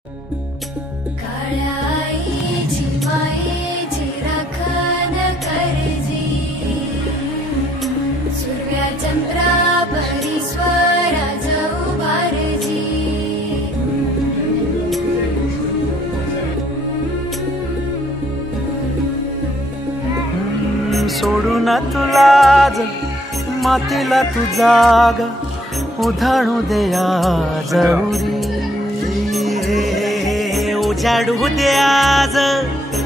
सोडून तुला मातीला तू जागा उधाणू दे आज उजाडू दे आज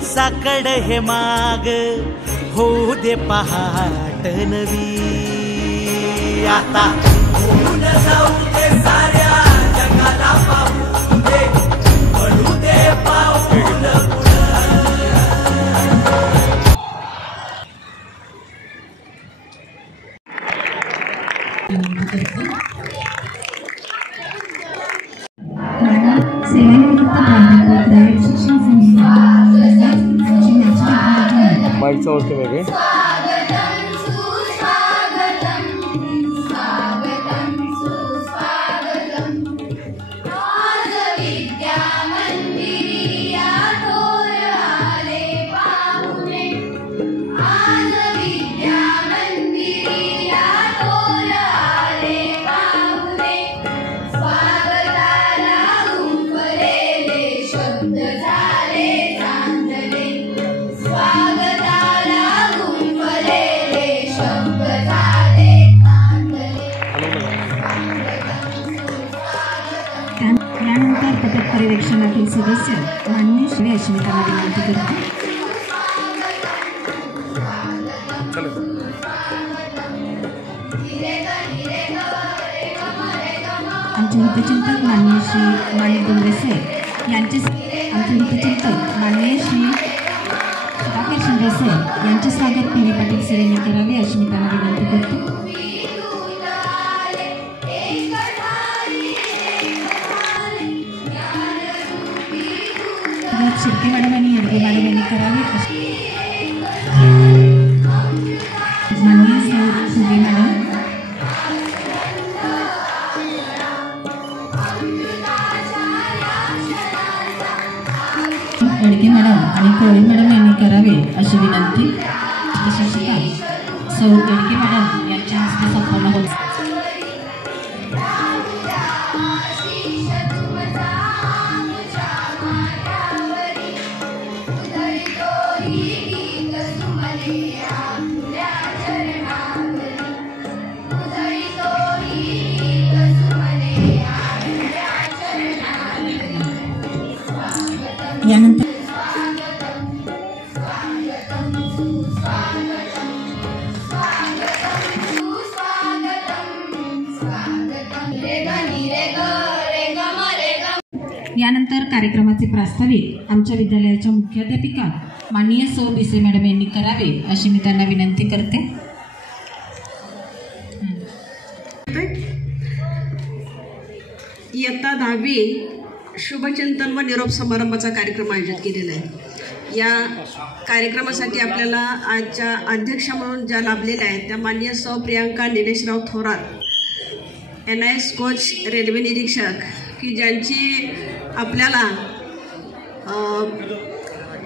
साकड हे माग होऊ दे पहाट नवी आता जाऊ दे साऱ्या जगाला पाहू दे पडू दे पाऊल माईकचा ओके वेगळे पर्यवेक्षणातील सदस्य माननीय श्री अश्विता विनंती करते. आमचे हितचिंतक माननीय श्री माणिक डोंगरे साहेब यांचे आमचे हितचिंतक माननीय श्री सुधाकर शिंदे साहेब यांचे स्वागत पी. पाटील सर यांनी करावे अशी मी त्यांना विनंती करते. शिर्के मॅडम आणि येडगे मॅडम यांनी करावे माननीय सुगे मॅडम येडगे मॅडम आणि कोळी मॅडम यांनी करावे अशी विनंती शिक्षिका सौ येडगे मॅडम यांच्या हस्ते संपन्न होत. यानंतर कार्यक्रमाचे प्रास्ताविक आमच्या विद्यालयाच्या मुख्याध्यापिका माननीय सौ बिसे मॅडम यांनी करावे अशी मी त्यांना विनंती करते. इयत्ता 10वी शुभचिंतन व निरोप समारंभाचा कार्यक्रम आयोजित केलेला आहे. या कार्यक्रमासाठी आपल्याला आजच्या अध्यक्षा म्हणून ज्या लाभलेल्या आहेत त्या माननीय सौ Priyanka Nileshrao Thorat NIS coach railway निरीक्षक की ज्यांची आपल्याला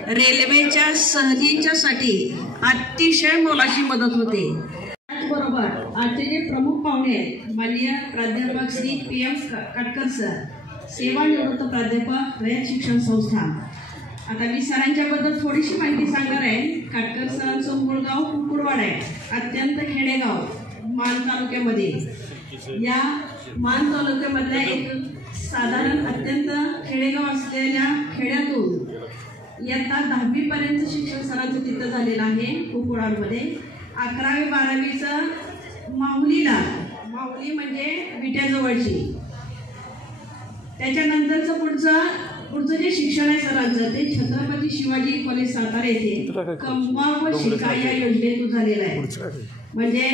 रेल्वेच्या सहलीच्यासाठी अतिशय मोलाची मदत होते. त्याचबरोबर आजचे जे प्रमुख पाहुणे आहेत माननीय प्राध्यापक श्री PM काटकर सर सेवानिवृत्त प्राध्यापक रयत शिक्षण संस्था. आता मी सरांच्याबद्दल थोडीशी माहिती सांगणार आहे. काटकर सरांचं मूळ गाव कुकुडवाड आहे, अत्यंत खेडेगाव मान तालुक्यामध्ये. या मान तालुक्यामधल्या एक साधारण अत्यंत खेडेगाव असलेल्या खेड्यातून इयत्ता 10वी पर्यंत शिक्षण सरांचं तिथं झालेलं आहे कुकुडवाडमध्ये. 11वी 12वीचं माहुली म्हणजे विट्याजवळची. त्याच्यानंतरचं पुढचं जे शिक्षण आहे सरांचं ते छत्रपती शिवाजी कॉलेज सातारा येथे कमवा व शिका या योजनेतून झालेलं आहे. म्हणजे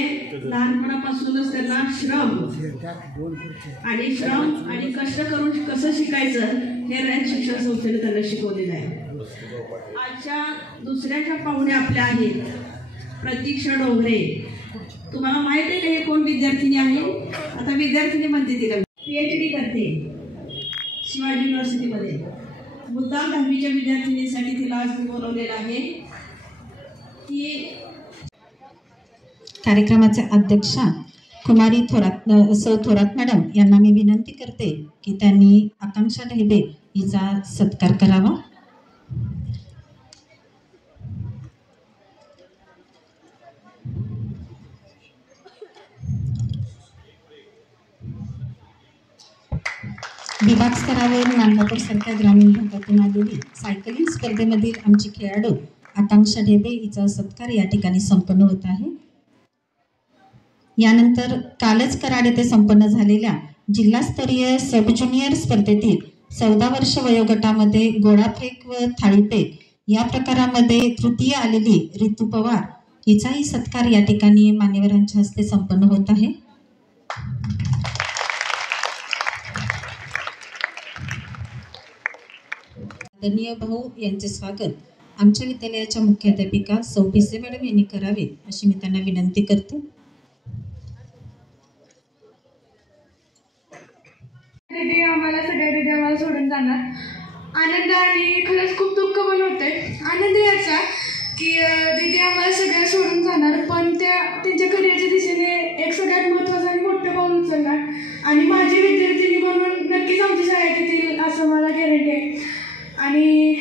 लहानपणापासूनच त्यांना श्रम आणि कष्ट करून कसं शिकायचं हे रयत शिक्षण संस्थेने त्यांना शिकवलेलं आहे. आजच्या दुसऱ्या ज्या पाहुण्या आपल्या आहेत प्रतीक्षा डोंगरे. तुम्हाला माहिती आहे का हे कोण विद्यार्थिनी आहे? आता विद्यार्थिनी म्हणते तिला PhD करते. शिवाजी युनिव्हर्सिटीमध्ये. मुद्दाम 10वीच्या विद्यार्थिनींसाठी तिला आज मी बोलवलेलं आहे. ती कार्यक्रमाचे अध्यक्षा कुमारी सौ थोरात मॅडम यांना मी विनंती करते की त्यांनी आकांक्षा ढेबे हिचा सत्कार करावा. विभाग स्तरावर नांदापूरसारख्या ग्रामीण भागातून आलेली सायकलिंग स्पर्धेमधील आमची खेळाडू आकांक्षा ढेबे हिचा सत्कार या ठिकाणी संपन्न होत आहे. यानंतर कालच कराड येथे संपन्न झालेल्या जिल्हास्तरीय सब ज्युनियर स्पर्धेतील 14 वर्ष वयोगटामध्ये गोळाफेक व थाळीफेक या प्रकारामध्ये तृतीय आलेली रितू पवार हिचाही सत्कार या ठिकाणी मान्यवरांच्या हस्ते संपन्न होत आहे. आदरणीय भाऊ यांचे स्वागत आमच्या विद्यालयाच्या मुख्याध्यापिका सौ भिसे मॅडम यांनी करावे अशी मी त्यांना विनंती करते. दीदी आम्हाला सगळ्या दीदी आम्हाला सोडून जाणार. आनंद आणि खरंच खूप दुःख पण होतंय. आनंद याचा की दीदी आम्हाला सगळ्या सोडून जाणार, पण त्यांच्या करिअरच्या दिशेने एक सगळ्यात महत्त्वाचं आणि मोठं पाऊल उचलणार आणि माझी विद्यार्थिनी म्हणून नक्कीच आमच्या शाळेत येतील असं मला गॅरंटी आहे. आणि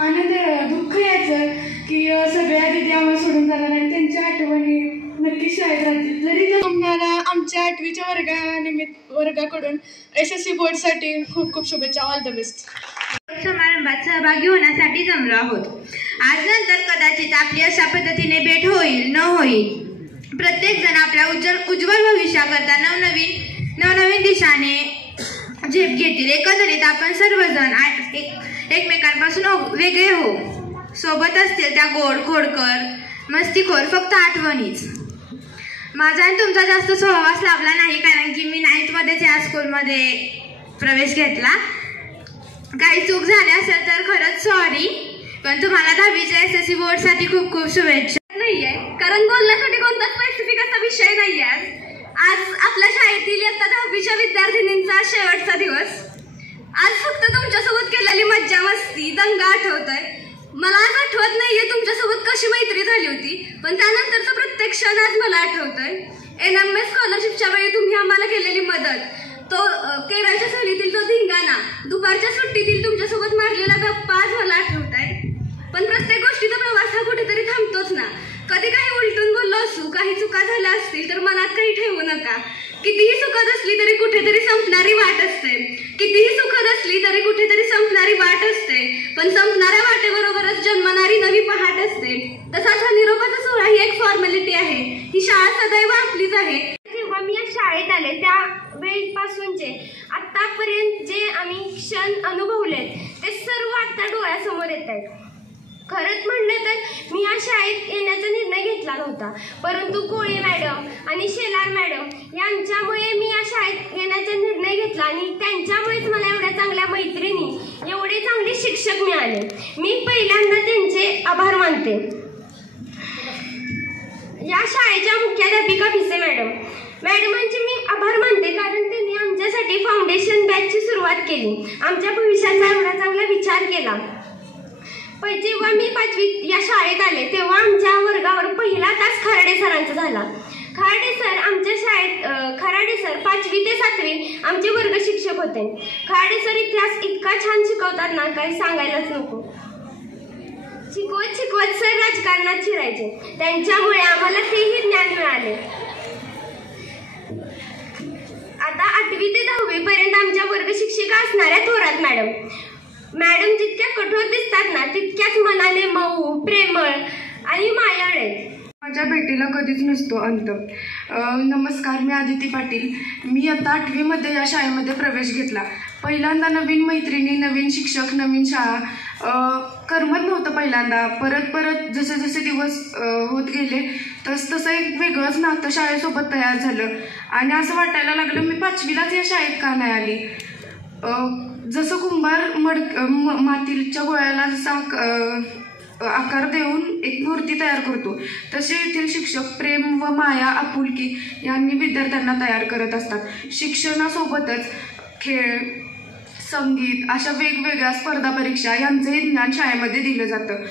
आनंद दुःख याचं की सगळ्या दीदी आम्हाला सोडून जाणार आणि त्यांच्या आठवणी नक्कीच शाळेत राहतील. जरी तुम्हाला आमच्या 8वीच्या वर्गाकडून SSC बोर्डसाठी खूप खूप शुभेच्छा. All the best. समारंभात सहभागी होण्यासाठी जमलो आहोत. आज नंतर कदाचित आपली अशा पद्धतीने भेट होईल न होईल, प्रत्येक जण आपल्या उज्ज्वल भविष्याकरता नवनवीन दिशाने झेप घेतील. एकंदरीत आपण सर्वजण एकमेकांपासून वेगळे हो. सोबत असतील त्या गोड खोडकर मस्तीखोर फक्त आठवणीच. माझा आणि तुमचा जास्त सहवास लाभला नाही, कारण की मी 9thमध्येच या स्कूलमध्ये प्रवेश घेतला. काही चूक झाली असेल तर खरंच सॉरी, पण तुम्हाला 10वीच्या SSC बोर्डसाठी खूप खूप शुभेच्छा. नाहीये, कारण बोलण्यासाठी कोणता स्पेसिफिक असा विषय नाही आहे. आज आपल्या शाळेतील इयत्ता 10वीच्या विद्यार्थिनींचा शेवटचा दिवस. आज फक्त तुमच्यासोबत केलेली मज्जा मस्ती दंगा आठवतोय. मला आज आठवत नाहीये तुमच्यासोबत कशी मैत्री झाली होती, पण त्यानंतरचा प्रत्येक क्षण आज मला आठवतोय. NMS स्कॉलरशिपच्या वेळी तुम्ही आम्हाला केलेली मदत, तो केरळच्या सहलीतील तो धिंगाणा, दुपारच्या सुट्टीतील तुमच्यासोबत मारलेला गप्पा आज मला आठवत आहे. पण प्रत्येक गोष्टीचा प्रवास हा कुठेतरी थांबतोच ना. कधी काही उलटून बोललो असू, काही चुका झाल्या असतील तर मनात काही ठेवू नका. कितीही सुखद असली तरी कुठेतरी संपणारी वाट असते. कितीही सुखद असली तरी कुठेतरी संपणारी वाट असते, पण संपणाऱ्या वाटेबरोबरच जन्मणारी नवी पहाट असते. तसाच हा निरोपाचा सोहळा ही एक फॉर्मॅलिटी आहे. ही शाळा सदैव आपलीच आहे. जेव्हा मी या शाळेत आले त्या वेळपासूनचे आतापर्यंत जे आम्ही क्षण अनुभवले ते सर्व आता डोळ्यासमोर येत आहेत. खरंच म्हणलं तर मी या शाळेत येण्याचा निर्णय घेतला नव्हता, परंतु कोळी मॅडम आणि शेलार मॅडम यांच्यामुळे मी या शाळेत येण्याचा निर्णय घेतला आणि त्यांच्यामुळेच मला एवढ्या चांगल्या मैत्रिणी, एवढे चांगले शिक्षक मिळाले. मी पहिल्यांदा त्यांचे आभार मानते. या शाळेच्या मुख्याध्यापिका भिसे मॅडमांचे मी आभार मानते, कारण त्यांनी आमच्यासाठी फाउंडेशन बॅचची सुरुवात केली, आमच्या भविष्याचा एवढा चांगला विचार केला. जेव्हा मी 5वीत या शाळेत आले तेव्हा आमच्या वर्गावर पहिला तास खराडे सरांचा झाला. खराडे सर आमच्या शाळेत 5वी ते 7वी आमचे वर्ग शिक्षक होते. खराडे सर इतिहास इतका छान शिकवतात ना, काही सांगायलाच नको. शिकवत सर राजकारणात शिरायचे, त्यांच्यामुळे आम्हाला तेही ज्ञान मिळाले. आता 8वी ते 10वी पर्यंत आमच्या वर्ग शिक्षिका असणाऱ्या थोरात मॅडम जितक्या कठोर दिसतात ना, तितक्याच मनाने मऊ, प्रेमळ आणि मायाळ आहेत. माझ्या भेटीला कधीच नसतो अंत. नमस्कार, मी आदिती पाटील. मी आता 8वीमध्ये या शाळेमध्ये प्रवेश घेतला. पहिल्यांदा नवीन मैत्रिणी, नवीन शिक्षक, नवीन शाळा. करमत नव्हतं पहिल्यांदा. परत जसे जसे दिवस होत गेले तसं एक वेगळंच नातं शाळेसोबत तयार झालं आणि असं वाटायला लागलं मी 5वीलाच या शाळेत का नाही आली. जसं कुंभार मातीच्या गोळ्याला जसा आकार देऊन एक मूर्ती तयार करतो, तसे येथील शिक्षक प्रेम व माया, आपुलकी यांनी विद्यार्थ्यांना तयार करत असतात. शिक्षणासोबतच खेळ, संगीत अशा वेगवेगळ्या स्पर्धा परीक्षा यांचंही ज्ञान शाळेमध्ये दिलं जातं.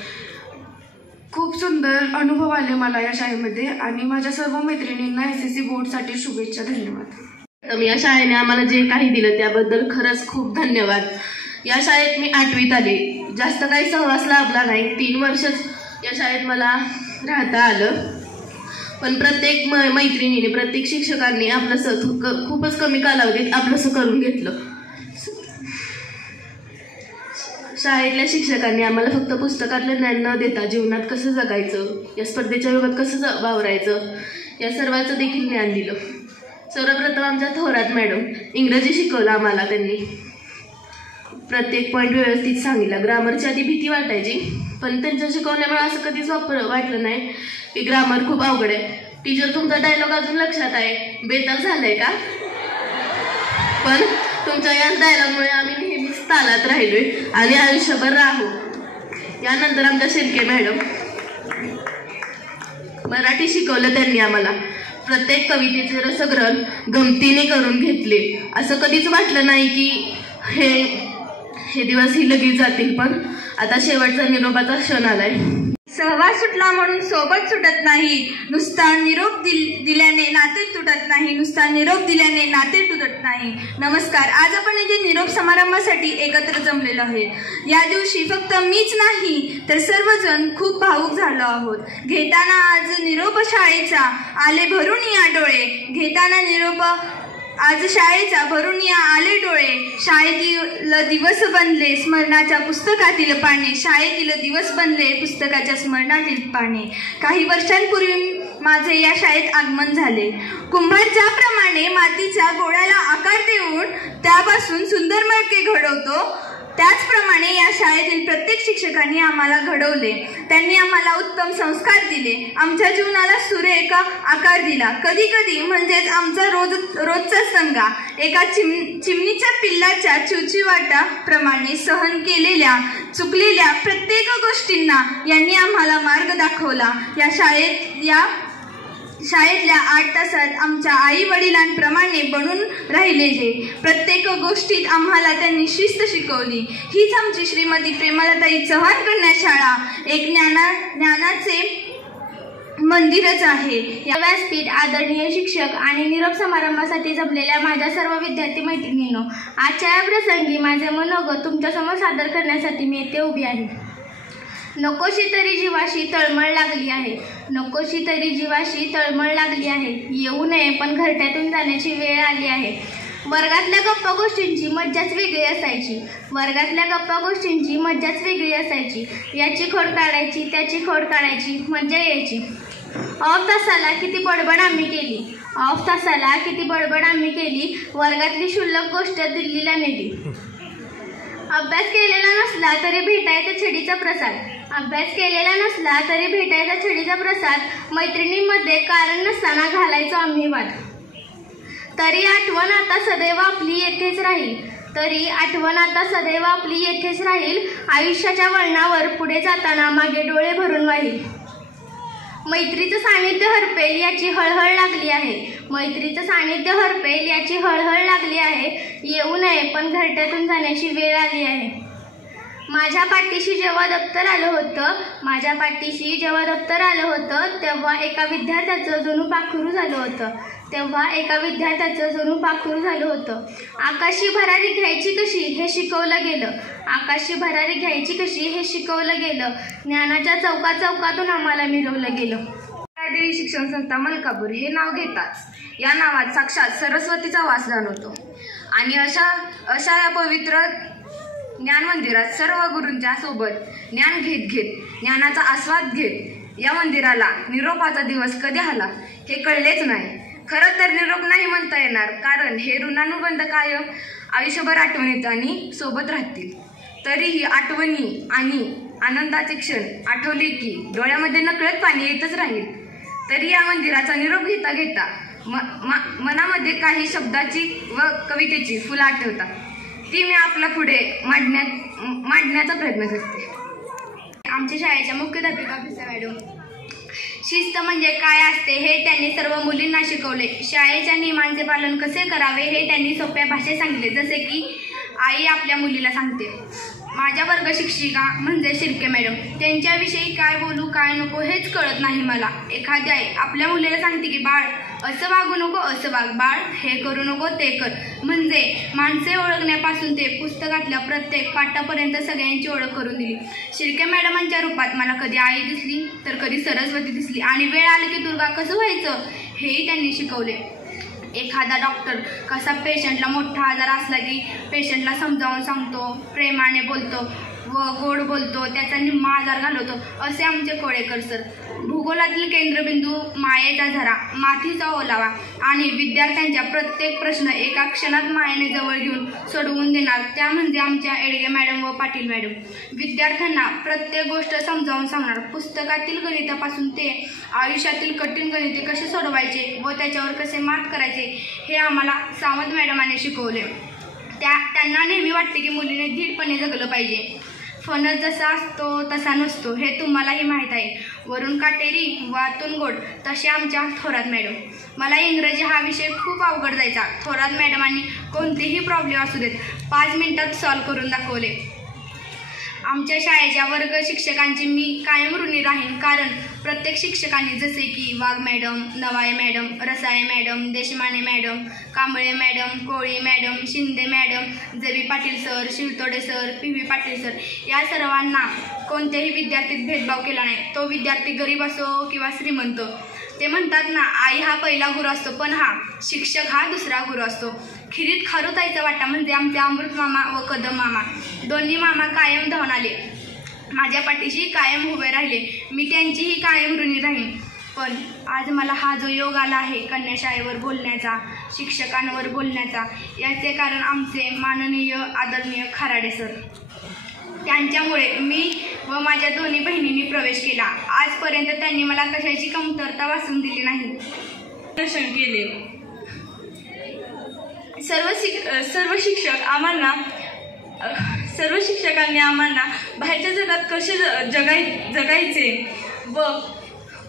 खूप सुंदर अनुभव आले मला या शाळेमध्ये आणि माझ्या सर्व मैत्रिणींना SSC बोर्डसाठी शुभेच्छा. धन्यवाद. या शाळेने आम्हाला जे काही दिलं त्याबद्दल खरंच खूप धन्यवाद. या शाळेत मी 8वीत आले. जास्त काही सहवास लाभला नाही. 3 वर्षच या शाळेत मला राहता आलं. पण प्रत्येक मैत्रिणीने प्रत्येक शिक्षकांनी आपलंसं खूपच कमी कालावधीत आपलंसं करून घेतलं. शाळेतल्या शिक्षकांनी आम्हाला फक्त पुस्तकातलं ज्ञान न देता जीवनात कसं जगायचं, या स्पर्धेच्या युगात कसं वावरायचं या सर्वांचं देखील ज्ञान दिलं. सर्वप्रथम आमच्या थोरात मॅडम इंग्रजी शिकवलं आम्हाला. त्यांनी प्रत्येक पॉईंट व्यवस्थित सांगितलं. ग्रामरची आधी भीती वाटायची, पण त्यांच्या शिकवण्यामुळे असं कधीच वाटलं नाही की ग्रामर खूप अवघड आहे. टीचर तुमचा डायलॉग अजून लक्षात आहे, बेताल झालंय का? पण तुमच्या या डायलॉगमुळे आम्ही नेहमीच तालात राहिलोय आणि आयुष्यभर राहू. यानंतर आमच्या शेळके मॅडम मराठी शिकवलं. त्यांनी आम्हाला प्रत्येक कवितेचे रसग्रहण गमतीने करून घेतले. असं कधीच वाटलं नाही की हे दिवस ही लगेच जातील. पण आता शेवटचा निरोपाचा क्षण आलाय. सहवास सुटला म्हणून सोबत सुटत नाही, नुसता निरोप दिल्याने नाते तुटत नाही, नुसता निरोप दिल्याने नाते तुटत नाही. नमस्कार. आज आपण इथे निरोप समारंभासाठी एकत्र जमलेलो आहे. या दिवशी फक्त मीच नाही तर सर्वजण खूप भावुक झालो आहोत. घेताना आज निरोप शाळेचा आले भरून या डोळे, घेताना निरोप आज शाळेचा भरून या आले डोळे. शाळेतील दिवस बनले स्मरणाच्या पुस्तकातील पाने, शाळेतील दिवस बनले पुस्तकाच्या स्मरणातील पाने. काही वर्षांपूर्वी माझे या शाळेत आगमन झाले. कुंभार ज्याप्रमाणे मातीच्या गोळ्याला आकार देऊन त्यापासून सुंदर मडके घडवतो, त्याचप्रमाणे या शाळेतील प्रत्येक शिक्षकांनी आम्हाला घडवले. त्यांनी आम्हाला उत्तम संस्कार दिले, आमच्या जीवनाला सुरेख आकार दिला. कधी कधी म्हणजेच आमचा रोजचा संगा एका चिमणीच्या पिल्लाच्या चिवचिवाटाप्रमाणे सहन केलेल्या चुकलेल्या प्रत्येक गोष्टींना यांनी आम्हाला मार्ग दाखवला. शाळेतल्या 8 तासात आमच्या आई वडिलांप्रमाणे बनून राहिलेले प्रत्येक गोष्टीत आम्हाला त्यांनी शिस्त शिकवली. हीच आमची श्रीमती प्रेमलताई चव्हाण कन्या शाळा एक ज्ञानाचे मंदिरच आहे. या व्यासपीठ आदरणीय शिक्षक आणि निरोप समारंभासाठी जमलेल्या माझ्या सर्व विद्यार्थी मैत्रिणींनो, आजच्या या प्रसंगी माझे मनोगत तुमच्यासमोर सादर करण्यासाठी मी येथे उभी आहे. नकोशी तरी जीवाशी तळमळ लागली आहे, नकोशी तरी जीवाशी तळमळ लागली आहे. येऊ नये पण घरट्यातून जाण्याची वेळ आली आहे. वर्गातल्या गप्पा गोष्टींची मज्जाच वेगळी असायची, वर्गातल्या गप्पा गोष्टींची मज्जाच वेगळी असायची. याची खोड काढायची, त्याची खोड काढायची, मज्जा यायची. ऑफ तासाला किती बडबड आम्ही केली, ऑफ तासाला किती बडबड आम्ही केली. वर्गातली क्षुल्लक गोष्ट दिल्लीला नेली. अभ्यास केलेला नसला तरी भेटायचा छडीचा प्रसाद, अभ्यास केलेला नसला तरी भेटायचा छडीचा प्रसाद. मैत्रिणींमध्ये कारण नसताना घालायचो आम्ही वाद. तरी आठवण आता सदैव आपली येथेच राहील, तरी आठवण आता सदैव आपली येथेच राहील. आयुष्याच्या वळणावर पुढे जाताना मागे डोळे भरून वाहील. मैत्रीचं सानिध्य हरपेल याची हळहळ लागली आहे, मैत्रीचं सानिध्य हरपेल याची हळहळ लागली आहे. येऊ नये पण घरट्यातून जाण्याची वेळ आली आहे. माझ्या पाठीशी जेव्हा दप्तर आलं होतं, माझ्या पाठीशी जेव्हा दप्तर आलं होतं तेव्हा एका विद्यार्थ्याचं जणू पाखरू झालं होतं, तेव्हा एका विद्यार्थ्याचं जणू पाखरू झालं होतं. आकाशी भरारी घ्यायची कशी हे शिकवलं गेलं, आकाशी भरारी घ्यायची कशी हे शिकवलं गेलं. ज्ञानाच्या चौकाचौकातून आम्हाला मिरवलं गेलं. देवी शिक्षण संस्था मलकापूर हे नाव घेताच या नावात साक्षात सरस्वतीचा वास जाणवतो. आणि अशा या पवित्र ज्ञान मंदिरात सर्व गुरूंच्या सोबत ज्ञान घेत ज्ञानाचा आस्वाद घेत या मंदिराला निरोपाचा दिवस कधी आला हे कळलेच नाही. खरं तर निरोप नाही म्हणता येणार, कारण हे ऋणानुबंध कायम आयुष्यभर आठवणीत आणि सोबत राहतील. तरीही आठवणी आणि आनंदाचे क्षण आठवले की डोळ्यामध्ये नकळत पाणी येतच राहील. तरी या मंदिराचा निरोप घेता घेता मनामध्ये काही शब्दाची व कवितेची फुलं आठवतात. ती मी आपल्या पुढे मांडण्याचा प्रयत्न करते. आमच्या शाळेच्या मुख्याध्यापिका पिसा मॅडम. शिस्त म्हणजे काय असते हे त्यांनी सर्व मुलींना शिकवले. शाळेच्या नियमांचे पालन कसे करावे हे त्यांनी सोप्या भाषेत सांगितले. जसे की आई आपल्या मुलीला सांगते. माझ्या वर्ग शिक्षिका म्हणजे शिर्के मॅडम, त्यांच्याविषयी काय बोलू काय नको हेच कळत नाही मला. एखादी आई आपल्या मुलीला सांगते की बाळ असं वागू नको, असं वाग, बाळ हे करू नको ते कर. म्हणजे माणसे ओळखण्यापासून ते पुस्तकातल्या प्रत्येक पाठापर्यंत सगळ्यांची ओळख करून दिली. शिर्के मॅडमांच्या रूपात मला कधी आई दिसली तर कधी सरस्वती दिसली आणि वेळ आली की दुर्गा कसं व्हायचं हेही त्यांनी शिकवले. एखादा डॉक्टर कसा पेशंटला मोठा आजार असला की पेशंटला समजावून सांगतो, प्रेमाने बोलतो व गोड बोलतो, त्याचा निम्मा आजार घालवतो, असे आमचे कोळेकर सर. भूगोलातील केंद्रबिंदू, मायेचा झरा, मातीचा ओलावा आणि विद्यार्थ्यांच्या प्रत्येक प्रश्न एका क्षणात मायेने जवळ घेऊन सोडवून देणार त्या म्हणजे आमच्या एडगे मॅडम व पाटील मॅडम. विद्यार्थ्यांना प्रत्येक गोष्ट समजावून सांगणार. पुस्तकातील गणितापासून ते आयुष्यातील कठीण गणिते कसे सोडवायचे व त्याच्यावर कसे मात करायचे हे आम्हाला सावंत मॅडमाने शिकवले. त्यांना नेहमी वाटते की मुलीने धीटपणे जगलं पाहिजे. फणस जसा असतो तसा नसतो हे तुम्हालाही माहीत आहे. वरून काटेरी व आतून गोड तसे आमच्या थोरात मॅडम. मला इंग्रजी हा विषय खूप अवघड जायचा. थोरात मॅडमांनी कोणतेही प्रॉब्लेम असू देत 5 मिनिटात सॉल्व्ह करून दाखवले. आमच्या शाळेच्या वर्ग शिक्षकांची मी कायम ऋणी राहीन, कारण प्रत्येक शिक्षकांनी जसे की Wagh madam, Navale madam, Rasale madam, Deshmane madam, Kamble madam, Koli madam, Shinde madam, जबी Patil sir, Shivtode sir, PV Patil sir या सर्वांना कोणत्याही विद्यार्थीत भेदभाव केला नाही. तो विद्यार्थी गरीब असो किंवा श्रीमंत. ते म्हणतात ना, आई हा पहिला गुरु असतो पण शिक्षक हा दुसरा गुरु असतो. खिरीत खारुताईचा वाटा म्हणजे आमचे अमृत मामा व कदम मामा. दोन्ही मामा कायम धावून आले, माझ्या पाठीशी कायम उभे राहिले. मी त्यांचीही कायम ऋणी राहीन. पण आज मला हा जो योग आला आहे कन्याशाळेवर बोलण्याचा, शिक्षकांवर बोलण्याचा, याचे कारण आमचे माननीय आदरणीय खराडे सर. त्यांच्यामुळे मी व माझ्या दोन्ही बहिणींनी प्रवेश केला. आजपर्यंत त्यांनी मला कशाची कमतरता भासवून दिली नाही. दर्शन केले. सर्व शिक्षकांनी आम्हाला बाहेरच्या जगात कसे जगायचे व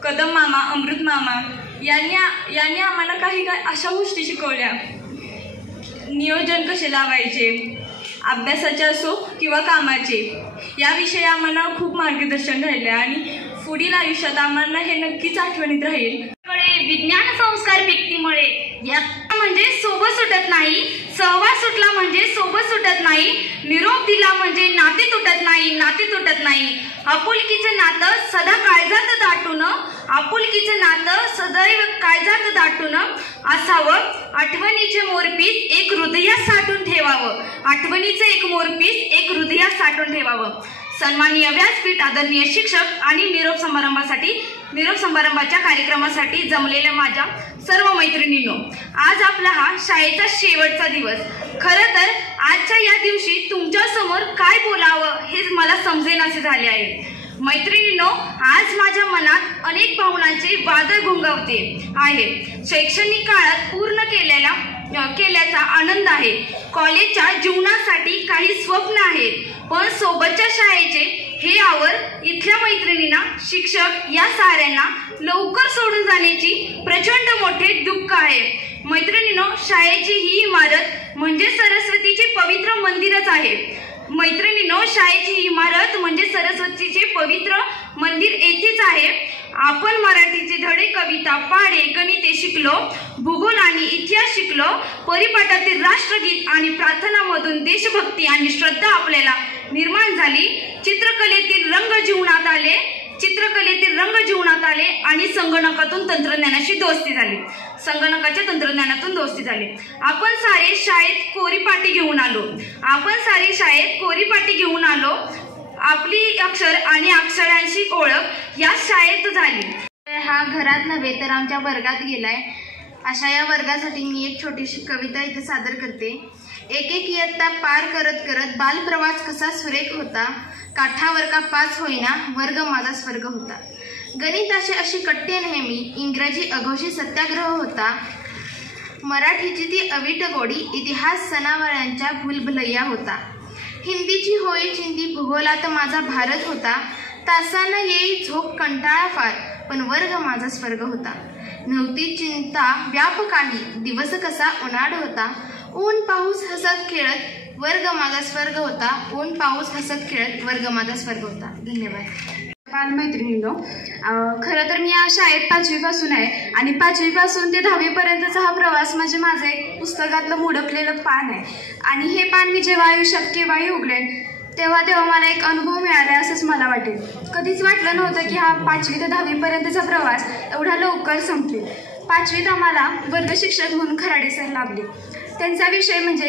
कदम मामा, अमृत मामा यांनी आम्हाला काही अशा गोष्टी शिकवल्या. नियोजन कसे लावायचे, अभ्यासाचे असो किंवा कामाचे, याविषयी आम्हाला खूप मार्गदर्शन राहिले आणि पुढील आयुष्यात आम्हाला हे नक्कीच आठवणीत राहील. विज्ञान संस्कार व्यक्तीमुळे म्हणजे सोबत सुटत नाही, सहवास सुटला म्हणजे सोबत सुटत नाही, निरोप दिला म्हणजे नाते तुटत नाही, नाते तुटत नाही. आपुलकीचं नातं सदा काळजात दाटून, आपुलकीचं नातं सदैव काळजात दाटून असावं. आठवणीचे मोरपीस एक हृदयात साठून ठेवावं, आठवणीचं एक मोरपीस एक हृदयात साठून ठेवावं. सन्माननीय व्यासपीठ, आदरणीय शिक्षक आणि निरोप समारंभाच्या कार्यक्रमासाठी जमलेल्या माझ्या सर्व मैत्रिणींनो, आज आपला हा शाळेचा शेवटचा दिवस. खरं तर आजच्या या दिवशी तुमच्या समोर काय बोलावं हेच मला समजेनासे झाले आहे. मैत्रिणींनो, आज माझ्या मनात अनेक भावनांचे वादळ घुंगवते आहे. शैक्षणिक काळात पूर्ण केल्याचा आनंद आहे. कॉलेजच्या जीवनासाठी काही स्वप्न आहेत, पण सोबतच्या शाळेचे हे आवर इथल्या मैत्रिणींना, शिक्षक या साऱ्यांना लवकर सोडून जाण्याची प्रचंड मोठे दुःख आहे. मैत्रिणींनो, शाळेची ही इमारत म्हणजे सरस्वतीचे पवित्र मंदिरच आहे. मैत्रिणींनो, शाळेची इमारत म्हणजे सरस्वतीचे पवित्र मंदिर येथेच आहे. आपण मराठीचे धडे, कविता, पाढे, गणिते शिकलो, भूगोल आणि इतिहास शिकलो, परिपाठातील राष्ट्रगीत आणि प्रार्थनामधून देशभक्ती आणि श्रद्धा आपल्याला निर्माण झाली. चित्रकलेतील रंग जीवनात आले आणि संगणकाच्या तंत्रज्ञानातून दोस्ती झाली. आपण सारे शाळेत कोरीपाटी घेऊन आलो. आपली अक्षर आणि अक्षरांची ओळख या शाळेत झाली. हा घरात नव्हे तर आमच्या वर्गात गेलाय. अशा या वर्गासाठी मी एक छोटीशी कविता इथे सादर करते. एक इयत्ता पार करत करत बालप्रवास कसा सुरेख होता, काठावर का पास होईना वर्ग माझा स्वर्ग होता. गणिताशी अशी कट्टे नेहमी, इंग्रजी अघोषी सत्याग्रह होता. मराठीची ती अवीट गोडी, इतिहास सणावारांच्या भुलभुलैया होता. हिंदीची होळी चिंदी, भूगोलात माझा भारत होता. तासानं येई झोप कंटाळा फार, पण वर्ग माझा स्वर्ग होता. नव्हती चिंता व्याप काही, दिवस कसा उन्हाळ होता. ऊन पाऊस हसत खेळत वर्ग माझा स्वर्ग होता, ऊन पाऊस हसत खेळत वर्ग माझा स्वर्ग होता. धन्यवाद. बालमैत्रिणींनो, खरं तर मी या शाळेत 5वी पासून आहे आणि 5वी पासून ते 10वी पर्यंतचा हा प्रवास म्हणजे माझं एक पुस्तकातलं मुडपलेलं पान आहे. आणि हे पान मी जेव्हा आयुष्यात केव्हाही उघडेन तेव्हा मला एक अनुभव मिळाला असंच मला वाटेल. कधीच वाटलं नव्हतं की हा 5वी ते 10वी पर्यंतचा प्रवास एवढा लवकर संपेल. 5वीत आम्हाला वर्ग शिक्षक म्हणून खराडे सर लाभले. त्यांचा विषय म्हणजे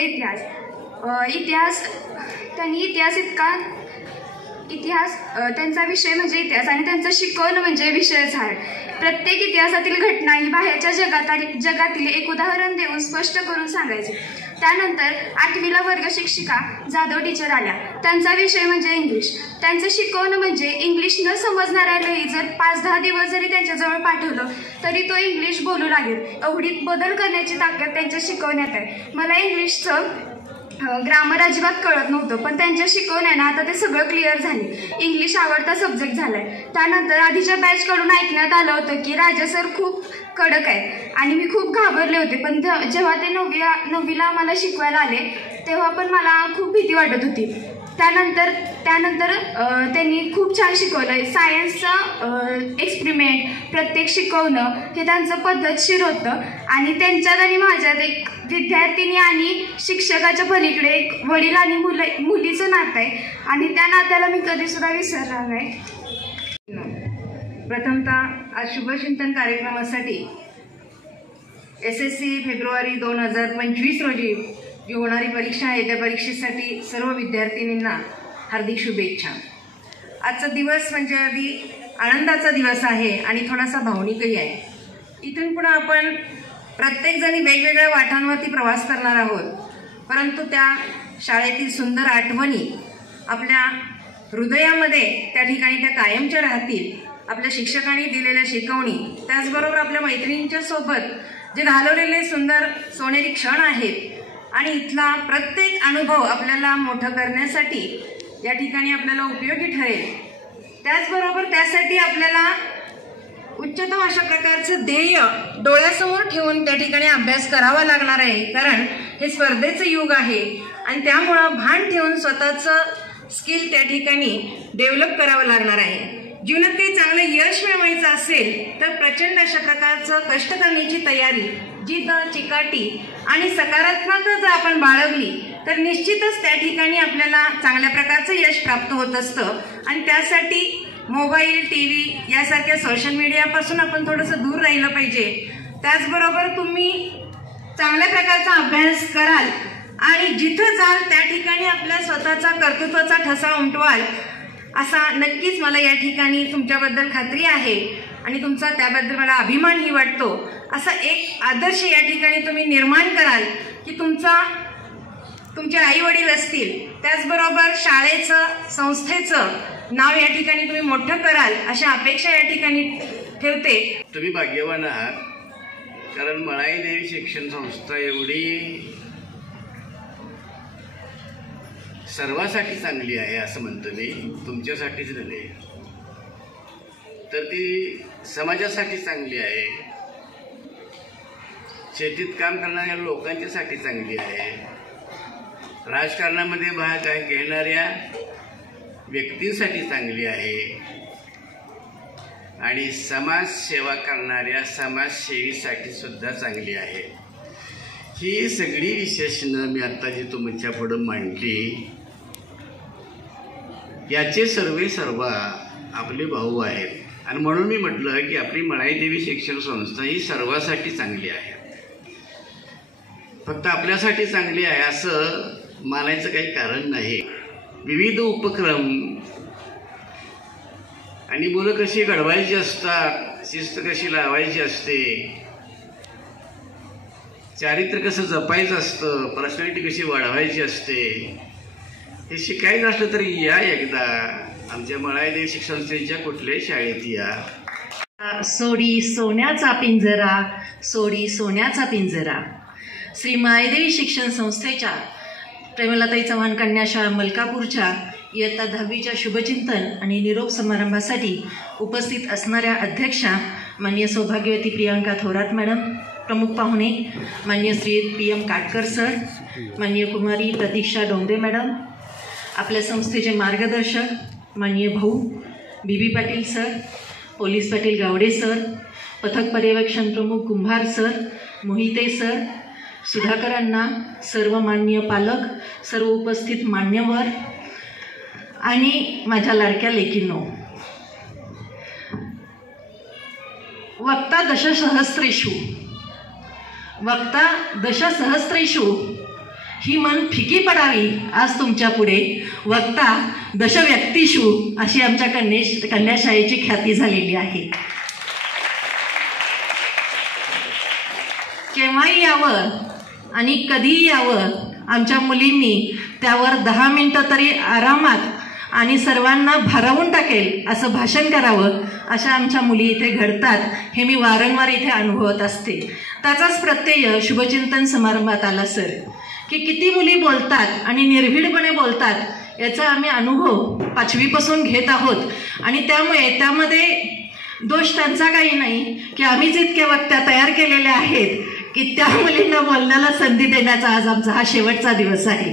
त्यांचा विषय म्हणजे इतिहास आणि त्यांचं शिकवणं म्हणजे विषयच आहे. प्रत्येक इतिहासातील घटना ही बाहेरच्या जगातील एक उदाहरण देऊन स्पष्ट करून सांगायचे. त्यानंतर 8वीला वर्ग शिक्षिका जाधव टीचर आल्या. त्यांचा विषय म्हणजे इंग्लिश. त्यांचं शिकवणं म्हणजे इंग्लिश न समजणाऱ्यालाही जर 5-10 दिवस जरी त्यांच्याजवळ पाठवलं तरी तो इंग्लिश बोलू लागेल, एवढी बदल करण्याची ताकद त्यांच्या शिकवण्यात आहे. मला इंग्लिशचं ग्रामर अजिबात कळत नव्हतं, पण त्यांच्या शिकवण्यानं आता ते सगळं क्लिअर झाले. इंग्लिश आवडता सब्जेक्ट झालाय. त्यानंतर आधीच्या बॅचकडून ऐकण्यात आलं होतं की राजा सर खूप कडक आहे आणि मी खूप घाबरले होते. पण जेव्हा ते 9वीला मला शिकवायला आले तेव्हा पण मला खूप भीती वाटत होती. त्यानंतर त्यांनी खूप छान शिकवलं. सायन्सचं एक्सपेरिमेंट प्रत्येक शिकवणं हे त्यांचं पद्धतशीर होतं आणि त्यांच्यात आणि माझ्यात एक विद्यार्थिनी आणि शिक्षकाच्या पलीकडे एक वडील आणि मुलीचं नातं आहे आणि त्या नात्याला मी कधीसुद्धा विसरणार नाही. प्रथमतः आज शुभचिंतन कार्यक्रमासाठी SSC फेब्रुवारी 2025 रोजी जी होणारी परीक्षा आहे त्या परीक्षेसाठी सर्व विद्यार्थिनींना हार्दिक शुभेच्छा. आजचा दिवस म्हणजे अगदी आनंदाचा दिवस आहे आणि थोडासा भावनिकही आहे. इथून पुढे आपण प्रत्येकजणी वेगवेगळ्या वाटांवरती प्रवास करणार आहोत, परंतु त्या शाळेतील सुंदर आठवणी आपल्या हृदयामध्ये त्या ठिकाणी त्या कायमच्या राहतील. आपल्या शिक्षकांनी दिलेल्या शिकवणी, त्याचबरोबर आपल्या मैत्रिणींच्या सोबत जे घालवलेले सुंदर सोनेरी क्षण आहेत आणि इथला प्रत्येक अनुभव आपल्याला मोठं करण्यासाठी या ठिकाणी आपल्याला उपयोगी ठरेल. त्याचबरोबर त्यासाठी आपल्याला उच्चतम अशा प्रकारचं ध्येय डोळ्यासमोर ठेवून त्या ठिकाणी अभ्यास करावा लागणार आहे, कारण हे स्पर्धेचं युग आहे आणि त्यामुळं भान ठेवून स्वतःचं स्किल त्या ठिकाणी डेव्हलप करावं लागणार आहे. जीवनात काही चांगलं यश मिळवायचं असेल तर प्रचंड अशा प्रकारचं कष्ट करण्याची तयारी, जिद्द, चिकाटी आणि सकारात्मक जर आपण बाळगली तर निश्चितच त्या ठिकाणी आपल्याला चांगल्या प्रकारचं यश प्राप्त होत असतं. आणि त्यासाठी मोबाईल, TV यासारख्या सोशल मीडियापासून आपण थोडंसं दूर राहिलं पाहिजे. त्याचबरोबर तुम्ही चांगल्या प्रकारचा अभ्यास कराल आणि जिथं जाल त्या ठिकाणी आपल्या स्वतःचा कर्तृत्वाचा ठसा उमटवाल असा नक्कीच मला या ठिकाणी तुमच्याबद्दल खात्री आहे आणि तुमचा त्याबद्दल मला अभिमानही वाटतो. असा एक आदर्श या ठिकाणी तुम्ही निर्माण कराल की तुमचे आई वडील असतील, त्याचबरोबर शाळेचं, संस्थेचं नाव या ठिकाणी तुम्ही मोठं कराल अशा अपेक्षा या ठिकाणी ठेवते. तुम्ही भाग्यवान आहात, कारण मळाई देवी शिक्षण संस्था एवढी सर्वांसाठी चांगली आहे असं म्हणतो मी, तुमच्यासाठीच नव्हे तर ती समाजासाठी चांगली आहे, शेतीत काम करणाऱ्या लोकांच्यासाठी चांगली आहे, राजकारणामध्ये भाग घेणाऱ्या व्यक्तींसाठी चांगली आहे आणि समाजसेवा करणाऱ्या समाजसेवीसाठी सुद्धा चांगली आहे. ही सगळी विशेषणं मी आत्ता जी तुमच्या पुढं मांडली याचे सर्व आपले भाऊ आहेत आणि म्हणून मी म्हटलं की आपली मळाई देवी शिक्षण संस्था ही सर्वांसाठी चांगली आहे. फक्त आपल्यासाठी चांगली आहे असं मानायचं काही कारण नाही. विविध उपक्रम आणि मुलं कशी घडवायची असतात, शिस्त कशी लावायची असते, चारित्र्य कसं जपायचं असतं, पर्सनॅलिटी कशी वाढवायची असते, हे शिकायचं असलं तरी या एकदा आमच्या मळाई देवी शिक्षण संस्थेच्या कुठल्याही शाळेत या. सोडी सोन्याचा पिंजरा, सोडी सोन्याचा पिंजरा. श्री मळाई शिक्षण संस्थेच्या प्रेमलताई चव्हाण कन्या शाळा मलकापूरच्या इयत्ता 10वीच्या शुभचिंतन आणि निरोप समारंभासाठी उपस्थित असणाऱ्या अध्यक्षा माननीय सौभाग्यवती प्रियांका थोरात मॅडम, प्रमुख पाहुणे माननीय श्री PM काटकर सर, माननीय कुमारी प्रतीक्षा डोंगरे मॅडम, आपल्या संस्थेचे मार्गदर्शक माननीय भाऊ BB Patil sir, police Patil Gawade sir, पथक पर्यवेक्षण प्रमुख कुंभार सर, मोहिते सर, सुधाकरांना, सर्व माननीय पालक, सर्व उपस्थित मान्यवर आणि माझ्या लाडक्या लेकींनो. वक्ता दशसहस्रेषु, वक्ता दशसहस्रेषु ही मन फिकी पडावी आज तुमच्या पुढे वक्ता दशव्यक्तीषु अशी आमच्या कन्याशाळेची ख्याती झालेली आहे. केव्हाही यावं आणि कधीही यावं, आमच्या मुलींनी त्यावर 10 मिनिटं तरी आरामात आणि सर्वांना भारावून टाकेल असं भाषण करावं, अशा आमच्या मुली इथे घडतात हे मी वारंवार इथे अनुभवत असते. त्याचाच प्रत्यय शुभचिंतन समारंभात आला सर, की किती मुली बोलतात आणि निर्भीडपणे बोलतात याचा आम्ही अनुभव 5वीपासून घेत आहोत. आणि त्यामध्ये दोष त्यांचा काही नाही की आम्हीच इतक्या वक्त्या तयार केलेल्या आहेत की त्या मुलींना बोलण्याला संधी देण्याचा आज आमचा हा शेवटचा दिवस आहे.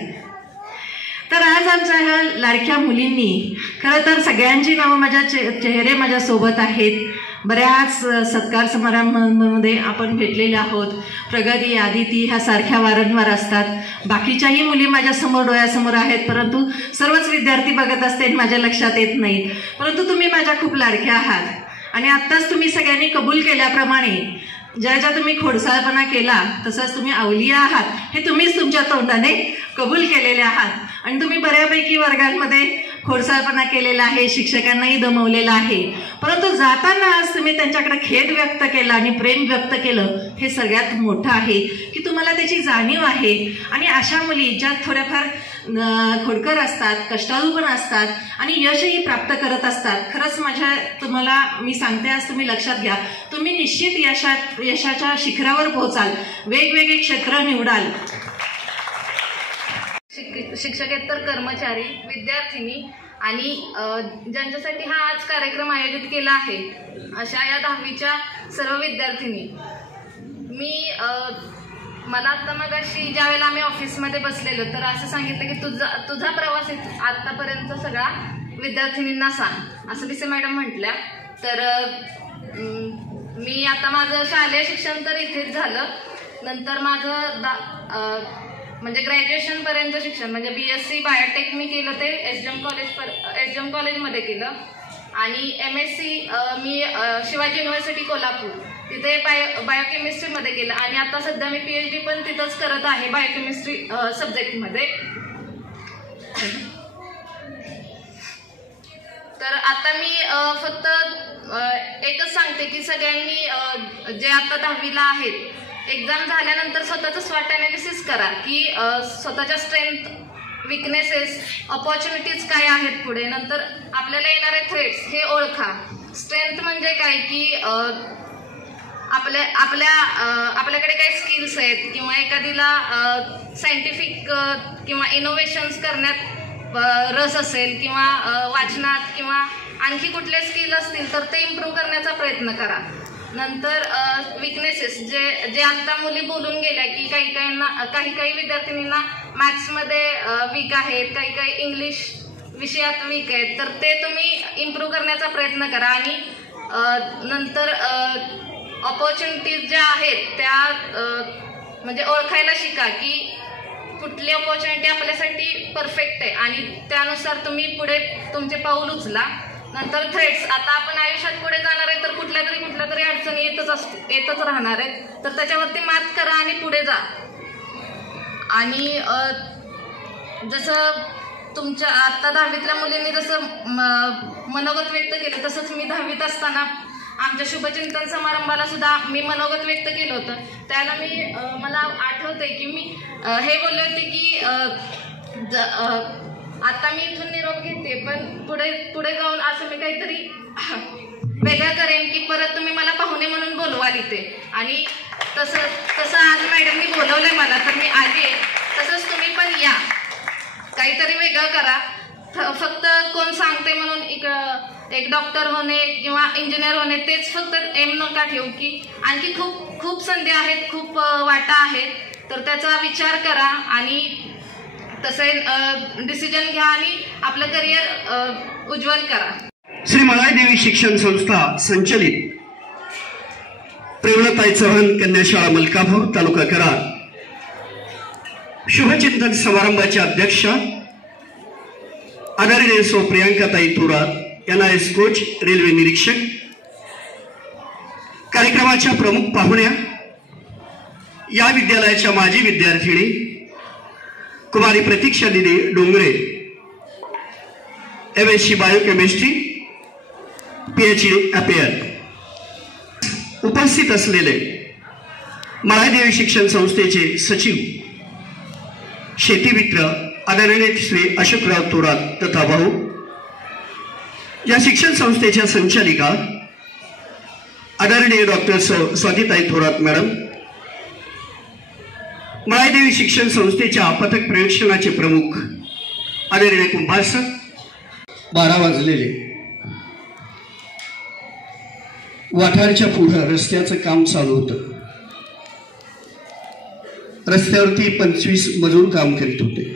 तर आज आमच्या ह्या लाडक्या मुलींनी, खरं तर सगळ्यांची नावं माझ्या चेहरे माझ्यासोबत आहेत. बऱ्याच सत्कार समारंभामध्ये आपण भेटलेले आहोत. प्रगती, आदिती ह्या सारख्या वारंवार असतात. बाकीच्याही मुली माझ्यासमोर डोळ्यासमोर आहेत, परंतु सर्वच विद्यार्थी बघत असते माझ्या लक्षात येत नाहीत. परंतु तुम्ही माझ्या खूप लाडक्या आहात आणि आत्ताच तुम्ही सगळ्यांनी कबूल केल्याप्रमाणे ज्या तुम्ही खोडसाळपणा केला तसंच तुम्ही अवलिया आहात हे तुम्हीच तुमच्या तोंडाने कबूल केलेले आहात. आणि तुम्ही बऱ्यापैकी वर्गांमध्ये खोडसाळपणा केलेला आहे, शिक्षकांनाही दमवलेला आहे. परंतु जाताना आज तुम्ही त्यांच्याकडे खेद व्यक्त केला आणि प्रेम व्यक्त केलं, हे सगळ्यात मोठं आहे की तुम्हाला त्याची जाणीव आहे. आणि अशा मुली ज्या थोड्याफार खोडकर असतात, कष्टाळू पण असतात आणि यशही प्राप्त करत असतात. खरंच तुम्हाला मी सांगते, आज तुम्ही लक्षात घ्या, तुम्ही निश्चित यशाच्या शिखरावर पोहोचाल, वेगवेगळे क्षेत्र निवडाल. शिक्षकेतर कर्मचारी, विद्यार्थिनी आणि ज्यांच्यासाठी हा आज कार्यक्रम आयोजित केला आहे अशा या 10वीच्या सर्व विद्यार्थिनी, मला आत्ता मगाशी ज्यावेळेला आम्ही ऑफिसमध्ये बसलेलो तर असं सांगितलं की तुझा प्रवास आत्तापर्यंत सगळा विद्यार्थिनींना सांग, असं BC मॅडम म्हटल्या. तर मी आता माझं शालेय शिक्षण तर इथेच झालं, नंतर माझं म्हणजे ग्रॅज्युएशनपर्यंत शिक्षण म्हणजे BSc बायोटेक मी केलं ते SGM कॉलेजमध्ये केलं. आणि MSc मी शिवाजी युनिव्हर्सिटी कोल्हापूर तिथे बायोकेमिस्ट्रीमध्ये केलं. आणि आता सध्या मी PhD पण तिथंच करत आहे बायोकेमिस्ट्री सब्जेक्टमध्ये. तर आता मी फक्त एकच सांगते की सगळ्यांनी जे आता 10वीला आहेत, एक्झाम झाल्यानंतर स्वतःचं स्वॉट ॲनालिसिस करा की स्वतःच्या स्ट्रेंथ, विकनेसेस, अपॉर्च्युनिटीज काय आहेत पुढे. नंतर आपल्याला येणारे थ्रेट्स हे ओळखा. स्ट्रेंथ म्हणजे काय की आपल्याकडे काही स्किल्स आहेत किंवा एखादीला सायंटिफिक किंवा इनोव्हेशन्स करण्यात रस असेल किंवा वाचनात किंवा आणखी कुठले स्किल असतील तर ते इम्प्रूव्ह करण्याचा प्रयत्न करा. नंतर विकनेसेस जे आत्ता मुली बोलून गेल्या की काही विद्यार्थिनींना मॅथ्समध्ये वीक आहेत, काही इंग्लिश विषयात वीक आहेत, तर ते तुम्ही इम्प्रूव्ह करण्याचा प्रयत्न करा. आणि नंतर ऑपॉर्च्युनिटीज ज्या आहेत त्या म्हणजे ओळखायला शिका की कुठली ऑपॉर्च्युनिटी आपल्यासाठी परफेक्ट आहे आणि त्यानुसार तुम्ही पुढे तुमचे पाऊल उचला. नंतर थ्रेट्स, आता आपण आयुष्यात पुढे जाणार आहे तर कुठल्या तरी अडचणी येतच राहणार आहेत, तर त्याच्यावरती मात करा आणि पुढे जा. आणि जसं तुमच्या आत्ता 10वीतल्या मुलींनी जसं मनोगत व्यक्त केलं तसंच मी 10वीत असताना आमच्या शुभचिंतन समारंभाला सुद्धा मी मनोगत व्यक्त केलं होतं. त्याला मला आठवतंय की मी हे बोलले होते की आता मी इथून निरोप घेते पण पुढे जाऊन असं मी काहीतरी वेगळं करेन की परत तुम्ही मला पाहुणे म्हणून बोलवाल इथे. आणि तसं आज मॅडमनी बोलवलंय मला तर मी आले. तसंच तुम्ही पण या, काहीतरी वेगळं करा. फक्त कोण सांगते म्हणून एक डॉक्टर होणे किंवा इंजिनियर होणे तेच फक्त एम नका ठेवू, की आणखी खूप खूप संधी आहेत, खूप वाटा आहेत, तर त्याचा विचार करा आणि तसे डिसिजन घ्या आणि आपलं करिअर उज्ज्वल करा. श्री मळाईदेवी शिक्षण संस्था संचलित प्रेमलताई चव्हाण कन्याशाळा मलकापूर तालुका कराड शुभचिंतन समारंभाच्या अध्यक्ष आदरणीय सौ प्रियांकाताई थोरात, NIS कोच, रेल्वे निरीक्षक, कार्यक्रमाच्या प्रमुख पाहुण्या, या विद्यालयाच्या माजी विद्यार्थिनी कुमारी प्रतीक्षा दिदी Dongre, MSc biochemistry, PhD appear, उपस्थित असलेले मळाईदेवी शिक्षण संस्थेचे सचिव, शेतीमित्र आदरणीय श्री अशोकराव थोरात तथा भाऊ, या शिक्षण संस्थेच्या संचालिका आदरणीय डॉक्टर स्वातीताई थोरात मॅडम, मळाईदेवी शिक्षण संस्थेच्या पथक प्रयोगशाळेचे प्रमुख आदरणीय कुंभार सर. 12 वाजलेले. वाठारच्या पुढं रस्त्याचं काम चालू होतं. रस्त्यावरती 25 मजूर काम करीत होते.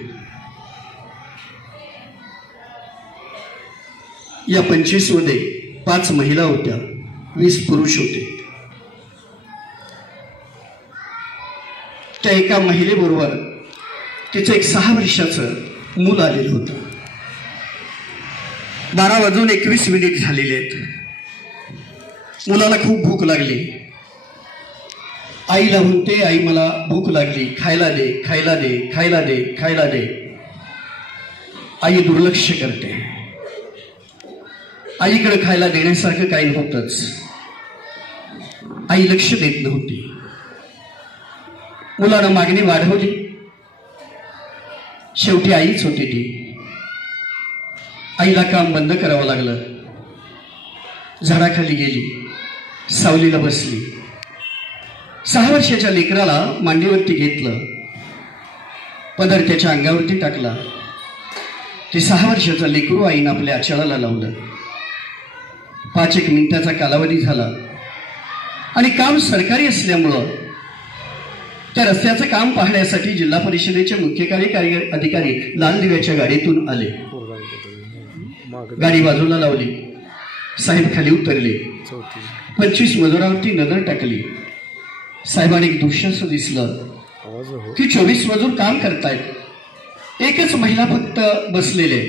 या 25 मध्ये 5 महिला होत्या, 20 पुरुष होते. त्या एका महिलेबरोबर तिचं एक 6 वर्षाचं मूल आलेलं होतं. 12:21 झालेले आहेत. मुलाला खूप भूक लागली. आईला म्हणते, आई मला भूक लागली, खायला दे, खायला दे, खायला दे, खायला दे. आई दुर्लक्ष करते. आईकडे खायला देण्यासारखं काही नव्हतंच. आई लक्ष देत नव्हती. मुलानं मागणी वाढवली. शेवटी आईच होती ती. आईला काम बंद करावं लागलं. झाडाखाली गेली, सावलीला बसली. 6 वर्षाच्या लेकराला मांडीवरती घेतलं, पदर त्याच्या अंगावरती टाकला. ते 6 वर्षाचं लेकरू आईनं आपल्या आचळाला लावलं. 5-1 मिनिटाचा कालावधी झाला आणि काम सरकारी असल्यामुळं त्या रस्त्याचं काम पाहण्यासाठी जिल्हा परिषदेचे मुख्य कार्यकारी अधिकारी लाल दिव्याच्या गाडीतून आले. गाडी बाजूला लावली. साहेब खाली उतरले. 25 मजुरावरती नजर टाकली. साहेबांनी एक दृश्य असं दिसलं की 24 मजूर काम करतायत, एकच महिला फक्त बसलेले.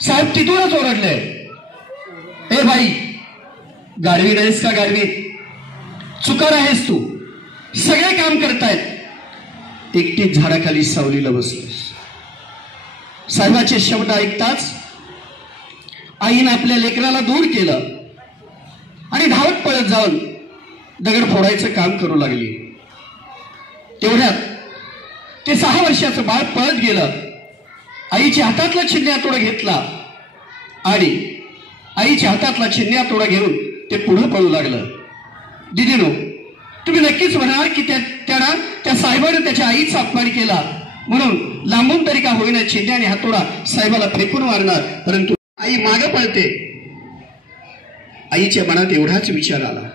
साहेब तिथूनच ओरडले, ए बाई, गाडवी नाहीस का गाडवी? चुकार आहेस तू. सगळे काम करतायत, एकटीच झाडाखाली सावलीला बसलीस. साहेबाचे शब्द ऐकताच आईनं आपल्या लेकराला दूर केलं आणि धावत पळत जाऊन दगड फोडायचं काम करू लागली. तेवढ्यात ते 6 वर्षाचं बाळ पळत गेलं. आईच्या हातातला छिन्न्या घेतला आणि आईच्या हातातला छिन्न्या घेऊन ते पुढे पळू लागलं. दिदीनो, तुम्ही नक्कीच म्हणाल की त्या साहेबाने त्याच्या आईचा अपमान केला म्हणून लांबून तरी का होईना छिन्न्याने हातोडा साहेबाला फेकून मारणार. परंतु आई मागे पळते. आईच्या मनात एवढाच विचार आला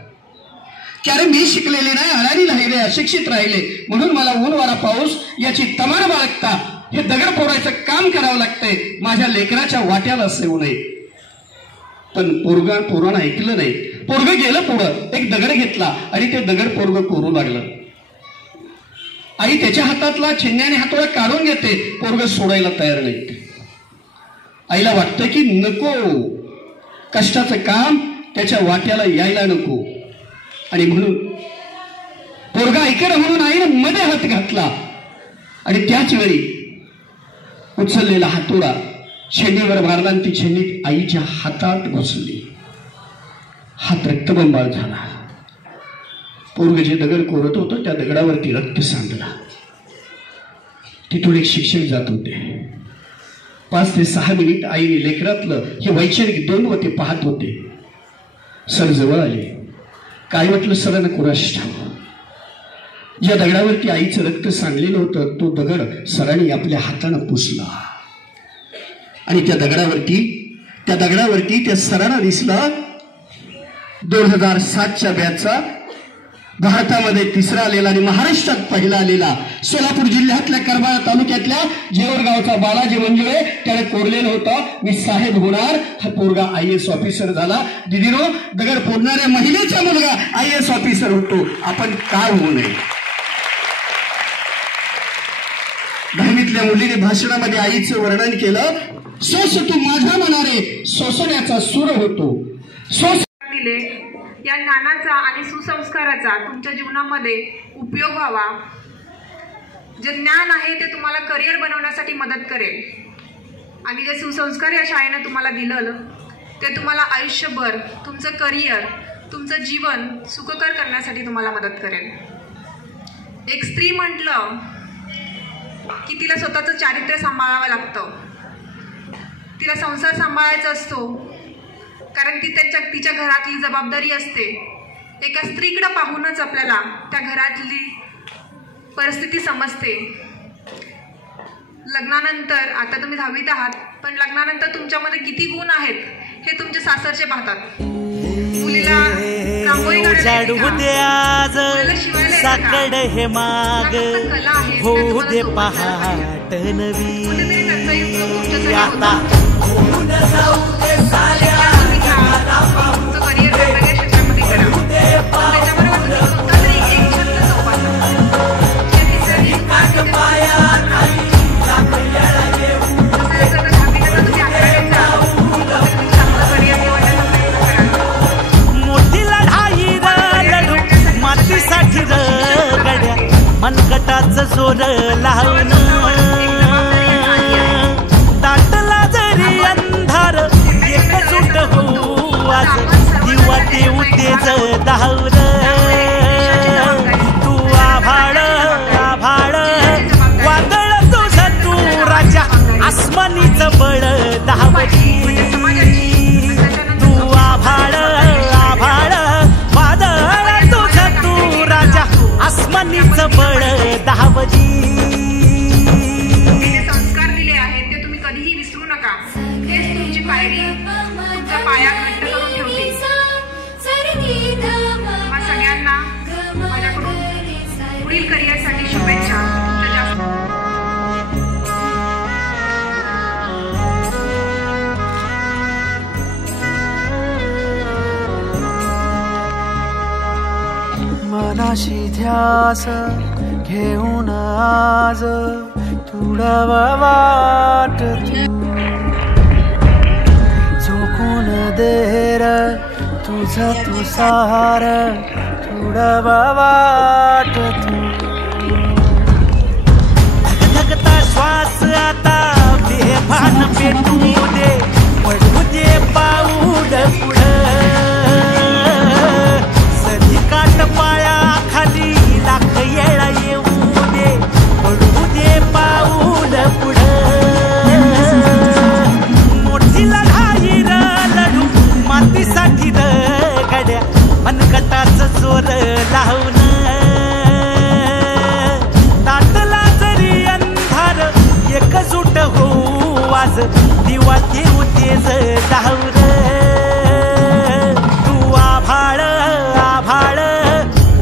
की अरे मी शिकलेले नाही, अडाणी राहिले, अशिक्षित राहिले म्हणून मला ऊन वारा पाऊस याची तमान बाळगता हे दगड फोडायचं काम करावं लागतंय. माझ्या लेकराच्या वाट्याला असं येऊ नये. पण पोरानं ऐकलं नाही. पोरगं गेलं पुढं, एक दगड घेतला आणि ते दगड पोरगं कोरू लागलं. आई त्याच्या हातातला छिन्न्याने हातोडा काढून घेते. पोरगं सोडायला तयार नाही. आईला वाटतं की नको, कष्टाचं काम त्याच्या वाट्याला यायला नको. आणि म्हणून पोरगा ऐकणं म्हणून आईनं मध्ये हात घातला आणि त्याच वेळी उचललेला हातोडा छेनीवर मारला आणि ती छेनी आईच्या हातात घुसली. हात रक्तबंबाळ झाला. पोरग जे दगड कोरत होतं त्या दगडावरती रक्त सांडला. तिथून एक शिक्षक जात होते. 5 ते 6 मिनिट आईने लेकरातलं हे वैचारिक द्वंद्व ते पाहत होते. सर जवळ आले. काय म्हटलं सरांना कुणास ठाऊक. ज्या दगडावरती आईचं रक्त सांडलेलं होतं तो दगड सरांनी आपल्या हातानं पुसला. आणि त्या दगडावरती त्या सरांना दिसलं 2007च्या बॅचचा भारतामध्ये तिसरा आलेला आणि महाराष्ट्रात पहिला आलेला सोलापूर जिल्ह्यातल्या करमाळा तालुक्यातल्या जेवरगावचा बालाजी मंजुळे त्याने कोरलेलं होतं, मी साहेब होणार. हा पोरगा IAS ऑफिसर झाला. दिदीनो, दगड फोडणाऱ्या महिलेचा मुलगा IAS ऑफिसर होतो. आपण का होऊ नये? 10वीतल्या मुलीने भाषणामध्ये आईचं वर्णन केलं, सोस तू माझ्या मनारे सोसण्याचा सूर होतो. दिले या ज्ञानाचा आणि सुसंस्काराचा तुमच्या जीवनामध्ये उपयोग व्हावा. जे ज्ञान आहे ते तुम्हाला करिअर बनवण्यासाठी मदत करेल आणि जे सुसंस्कार या शाळेनं तुम्हाला दिलं ते तुम्हाला आयुष्यभर तुमचं करिअर, तुमचं जीवन सुखकर करण्यासाठी तुम्हाला मदत करेल. एक स्त्री म्हटलं की तिला स्वतःचं चारित्र्य सांभाळावं लागतं, तिला संसार सांभाळायचा असतो, कारण ती तिच्या घरातली जबाबदारी असते. एका स्त्रीकडे पाहूनच आपल्याला त्या घरातली परिस्थिती समजते. लग्नानंतर आता तुम्ही 10वीत आहात, पण लग्नानंतर तुमच्यामध्ये किती गुण आहेत हे तुमचे सासरचे पाहतात. मुलीला रांगोळी काढायला शिवायला साकड हे माग होऊ दे पहाट नवी आता मनगटाचं जोर लावून दाटला जरी अंधार एकजूट होऊ आज दिवा देऊ तेज धावून. तू आभाळ आभाळ वादळ तुझं तू राजा आसमानीचं बळ धावली. तू आभाळ आभाळ वादळ तुझं तू राजा आसमानीचं बळ धावली. संस्कार दिले आहेत ते तुम्ही कधीही विसरू नका. हेच तुमची पायरी, तुमचा पाया घट्ट करून ठेवते. तुम्हा सगळ्यांना माझ्याकडून पुढील करिअरसाठी शुभेच्छा. मनाशी ध्यास घेऊन आज तुडवा वाट झोकून देर तुझा तू सार तुडवा वाट धगधगता श्वास आता बेभान पेटू दे पडू दे पाऊल पुढं काट पाया खाली लाख येळा येऊ दे पडू दे पाऊल पुढं. मोठी लढाई र लढू मातीसाठी र गड्या मनगटाचं जोर लावून दाटला जरी अंधार एकजूट होऊ आज दिवा देऊ तेज धावून. तू आभाळ आभाळ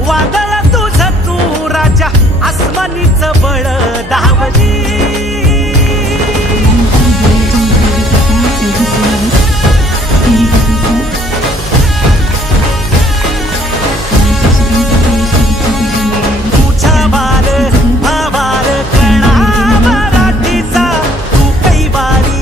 वादळ तुझं तू राजा आसमानीचं बळ धावली. तुझा बार भावार कणा मराठीचा तू कैवारी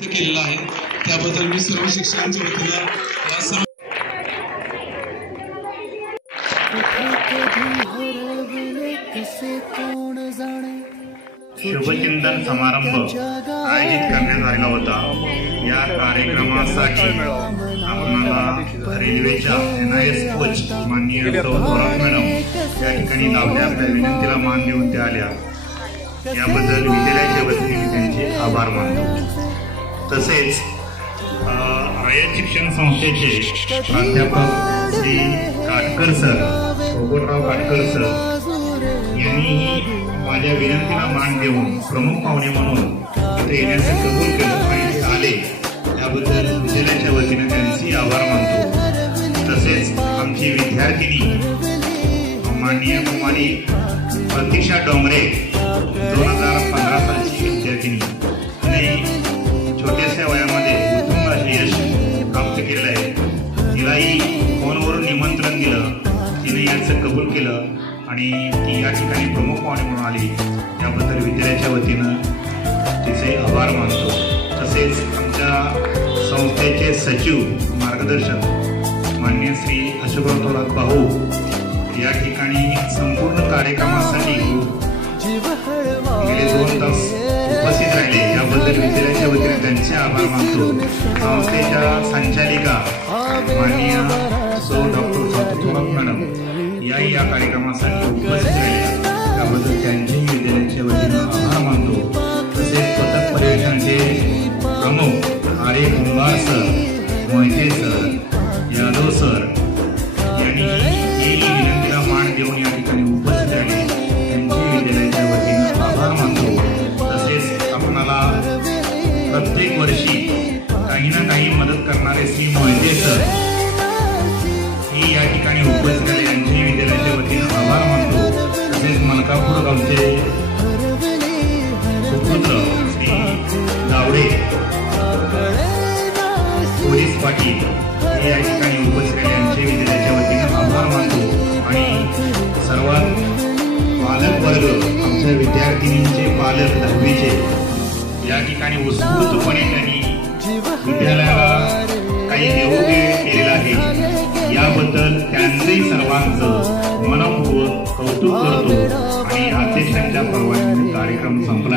केलेला आहे त्याबद्दल मी सर्व शिक्षकांच्या वतीनं या सर्व शुभचिंतन समारंभ आयोजित करण्यात आलेला होता। या कार्यक्रमासाठी आम्हाला रेल्वेच्या NIS कोच माननीय थोरात मॅडम या ठिकाणी लावल्या आपल्या विनंतीला मान देऊन त्या आल्या, याबद्दल विद्यालयाच्या वतीने त्यांचे आभार मानतो। तसेच रयत शिक्षण संस्थेचे प्राध्यापक श्री काटकर सर, पोपटराव काटकर सर यांनीही माझ्या विनंतीला मान देऊन प्रमुख पाहुणे म्हणून इथे येण्याचे कबूल केलं आणि ते आले, याबद्दल विद्यालयाच्या वतीने त्यांचे आभार मानतो। तसेच आमची विद्यार्थिनी माननीय कुमारी प्रतीक्षा डोंगरे 2015 सालची विद्यार्थिनी आणि छोट्याशा वयामध्ये उत्तुंग असे यश प्राप्त केलेलं आहे। तिलाही फोनवरून निमंत्रण दिलं, तिने याचं कबूल केलं आणि ती या ठिकाणी प्रमुख पाहुणे म्हणून आली, याबद्दल विद्यालयाच्या वतीनं तिचे आभार मानतो। तसेच आमच्या संस्थेचे सचिव मार्गदर्शक माननीय श्री अशोकराव थोरात भाऊ या ठिकाणी संपूर्ण कार्यक्रमासाठी गेले 2 तास उपस्थित राहिले, याबद्दल विद्यालयाच्या वतीने त्यांचे आभार मानतो। संस्थेच्या संचालिका माननीय सौ डॉक्टर थोरात मॅडम याही या कार्यक्रमासाठी उपस्थित राहिल्या, त्याबद्दल त्यांचे विद्यालयाच्या वतीने आभार मानतो। तसेच पथक पर्यटनाचे प्रमुख Arya Kumbhar sir, Mohite sir, Yadav sir यांनी विनंतीला मान देऊन या ठिकाणी उपस्थित राहिले, त्यांचे विद्यालयाच्या वतीने आभार मानतो। तसेच आपणाला प्रत्येक वर्षी काही ना काही मदत करणारे श्री मोहिते सर ही या ठिकाणी उपस्थित झाले, यांचे विद्यालयाच्या वतीने आभार मानतो। तसेच मलकापूर गावचे सुपुत्र श्री गावडे पोलीस पाटील हे या ठिकाणी उपस्थित झाले, यांचे विद्यालयाच्या वतीने आभार मानतो। आणि सर्वात पालक वर्ग आमच्या विद्यार्थिनींचे पालक 10वीचे या ठिकाणी उत्स्फूर्तपणे त्यांनी विद्यालयाला काही देवघेव केलेला आहे, याबद्दल त्यांचेही सर्वांचं मनपूर्वक कौतुक करतो। आणि अध्यक्षांच्या परवानगीने कार्यक्रम संपला।